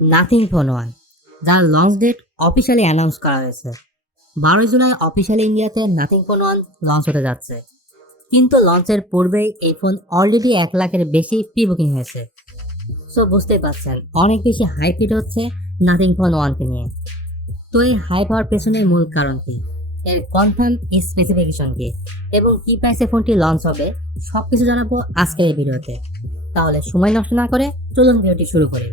Nothing phone one, যার launch date officially announce করা হয়েছে। 12 জুলাই অফিসিয়ালি ইন্ডিয়াতে নাথিং ফোন ওয়ান লঞ্চ হতে যাচ্ছে। কিন্তু লঞ্চের পূর্বেই এই ফোন অলরেডি 1 লাখের বেশি প্রি বুকিং হয়েছে। সো বুঝতেই পারছেন অনেক বেশি হাইপ হিট হচ্ছে নাথিং ফোন ওয়ানকে নিয়ে। তো এই হাইপ হওয়ার পেছনে মূল কারণ কি, এর কনফার্ম স্পেসিফিকেশন কি এবং কি প্রাইসে ফোনটি লঞ্চ হবে, সবকিছু জানাবো আজকের এই ভিডিওতে। তাহলে সময় নষ্ট না করে চলুন ভিডিওটি শুরু করি।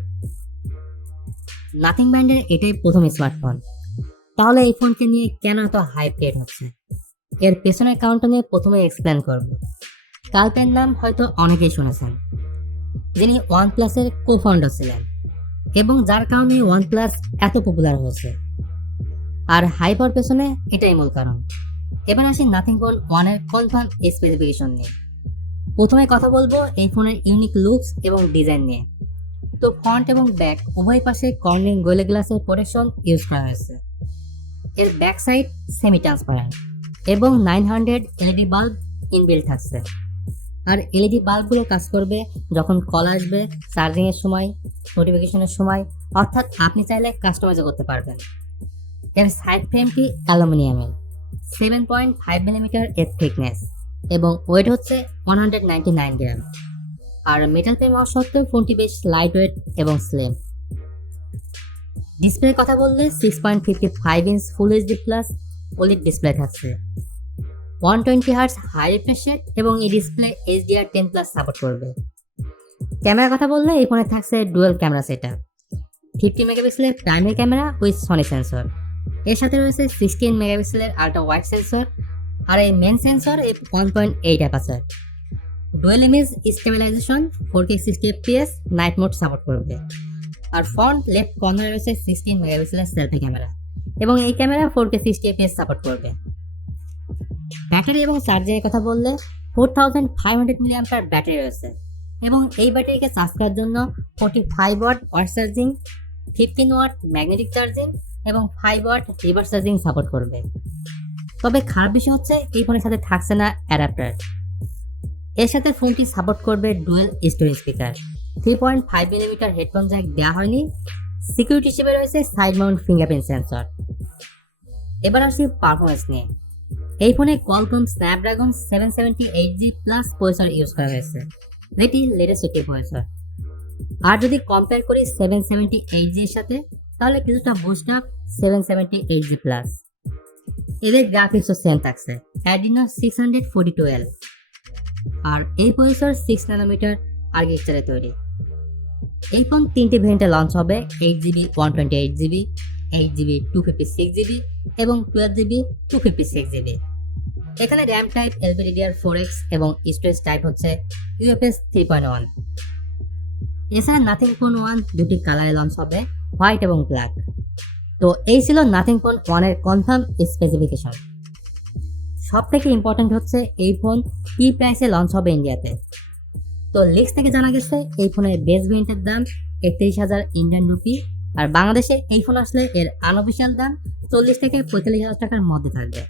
নাথিং ব্র্যান্ডের এটাই প্রথম স্মার্টফোন, তাহলে এই ফোনকে নিয়ে কেন এত হাইপ ক্রিয়েট হচ্ছে, এর পেছনের কারণটা নিয়ে প্রথমে এক্সপ্লেন করব। কালপের নাম হয়তো অনেকেই শুনেছেন, যিনি ওয়ানপ্লাসের কো ফাউন্ডার ছিলেন এবং যার কারণে ওয়ানপ্লাস এত পপুলার হয়েছে। আর হাইপ হওয়ার পেছনে এটাই মূল কারণ। এবার আসি নাথিং ফোন ওয়ানের কনফার্ম স্পেসিফিকেশন নিয়ে। প্রথমে কথা বলবো এই ফোনের ইউনিক লুকস এবং ডিজাইন নিয়ে। তো ফ্রন্ট এবং ব্যাক উভয় পাশে কর্নিং গোয়েলে গ্লাসের প্রোটেকশন ইউজ করা হয়েছে। এর ব্যাক সাইড সেমি ট্রান্সপারেন্ট এবং 900 এলইডি বাল্ব ইনবিল্ট থাকছে। আর এলইডি বাল্বগুলো কাজ করবে যখন কল আসবে, চার্জিংয়ের সময়, নোটিফিকেশনের সময়, অর্থাৎ আপনি চাইলে কাস্টমাইজ করতে পারবেন। এর সাইড ফ্রেমটি অ্যালুমিনিয়ামের, 7.5 মিলিমিটার এর থিকনেস এবং ওয়েট হচ্ছে 199 গ্রাম। আর মেটাল ফ্রেম হওয়া সত্ত্বেও ফোনটি বেশ লাইট ওয়েট এবং স্লিম। ডিসপ্লের কথা বললে 6.55 inch full HD plus OLED display থাকছে, 120 হার্টজ হাই রিফ্রেশ রেট এবং এই ডিসপ্লে HDR10 প্লাস সাপোর্ট করবে। ক্যামেরার কথা বললে এই ফোনে থাকছে ডুয়াল ক্যামেরা সেটআপ, 50 মেগাপিক্সেলের primary camera with Sony sensor. এর সাথে রয়েছে 16 মেগাপিক্সেলের আল্ট্রা ওয়াইড সেন্সর, আর এই main sensor 1.8 aperture. Dual image stabilisation, 4K 60 fps night mode support করবে। আর ফ্রন্ট লেফট কর্নারে রয়েছে 16 মেগাপিক্সেলের সেলফি ক্যামেরা এবং এই ক্যামেরা 4K 60 fps সাপোর্ট করবে। ব্যাটারি এবং চার্জিংয়ের কথা বললে 4500 mAh ব্যাটারি রয়েছে এবং এই ব্যাটারিকে চার্জ করার জন্য 45 watt watt charging, 15 watt magnetic charging এবং 5 ওয়াট রিভার্স চার্জিং সাপোর্ট করবে। তবে খারাপ বিষয় হচ্ছে এই ফোনের সাথে থাকছে না অ্যাডাপ্টার। এর সাথে ফোনটি সাপোর্ট করবে dual storage speaker, 3.5 millimetre headphone Jack দেওয়া হয়নি। সিকিউরিটি হিসেবে রয়েছে সাইড মাউন্ট ফিঙ্গারপ্রিন্ট সেন্সর। এবার আসছি পারফরমেন্স নিয়ে। এই ফোনে Qualcomm Snapdragon 778G plus processor use করা হয়েছে, যেটি লেটেস্ট একটি প্রসেসর। আর যদি কম্পেয়ার করি 778G এর সাথে, তাহলে কিছুটা বুস্ট আপ 778G প্লাস। এদের গ্রাফিক্সও সেম থাকছে, Adreno 642L। আর এই প্রসেসর 6 ন্যানোমিটার আর্কিটেকচারে তৈরি। এই ফোন 3টি ভেরিয়েন্টে লঞ্চ হবে, 8GB 128GB, 8GB 256GB এবং 12GB 256GB। এখানে র্যাম টাইপ LPDDR4X এবং স্টোরেজ টাইপ হচ্ছে UFS 3.1। এছাড়া নাথিং ফোন ওয়ান দুটি কালারে লঞ্চ হবে, হোয়াইট এবং ব্ল্যাক। তো এই ছিল নাথিং ফোন ওয়ানের কনফার্ম স্পেসিফিকেশন। সব থেকে ইম্পর্টেন্ট হচ্ছে এই ফোন কি প্রাইসে লঞ্চ হবে ইন্ডিয়াতে। তো লিস্ট থেকে জানা গেছে এই ফোনের বেস ভেরিয়েন্টের দাম 31,000 ইন্ডিয়ান রুপি, আর বাংলাদেশে এই ফোন আসলে এর আনঅফিসিয়াল দাম 40 থেকে 45,000 টাকার মধ্যে থাকবে।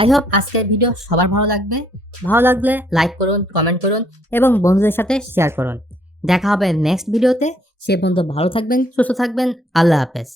আই হোপ আজকের ভিডিও সবার ভালো লাগবে। ভালো লাগলে লাইক করুন, কমেন্ট করুন এবং বন্ধুদের সাথে শেয়ার করুন। দেখা হবে নেক্সট ভিডিওতে। সে পর্যন্ত ভালো থাকবেন, সুস্থ থাকবেন। আল্লাহ হাফেজ।